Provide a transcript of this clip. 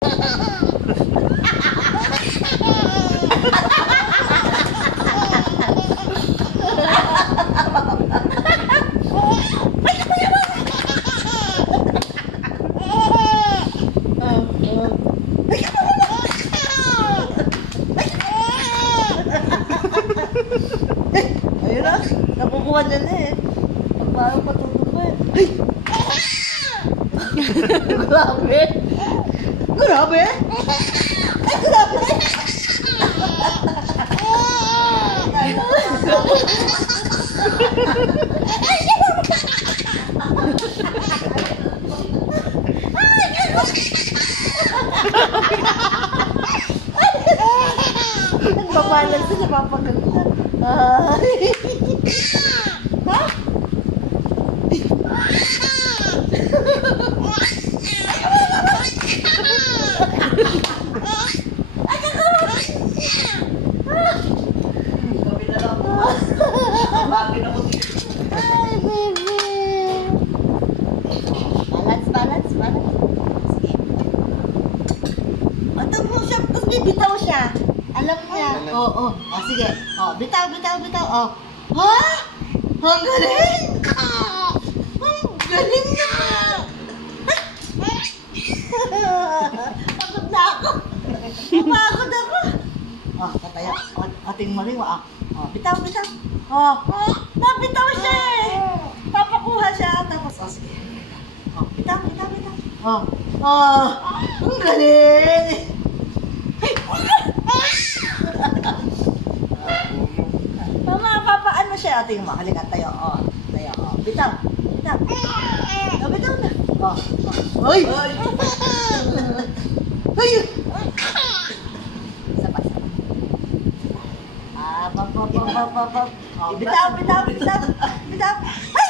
Ayun na, nakukuha na na eh. Parang patulog pa eh. Ay! Grabe! Grabe! Ay, grabe! Nagbabalan sa napapaganda. Ay! Ha? Ay, baby! Balance. Sige. Matag mo siya, tapos bibitaw siya. Alam niya. Oo. Oh, sige. Oh, bitaw. Oh. Ha? Ang galing! Ang galing na! Pagod na ako. Pagod ako. Oh, tataya. Ating mariwa. Oh, bitaw. Oh, nabitaw siya eh. Papakuha siya. Tapos, oh, sige. Oh, bitaw. Oh, ang galing! Mama, papaano siya? Tingnan mo, halika tayo. Oh, tayo. Oh, bitaw. Oh, bitaw na. Oh. Ay! Ay! Isa pa. Ah, pap. Oh, bitaw. Ay!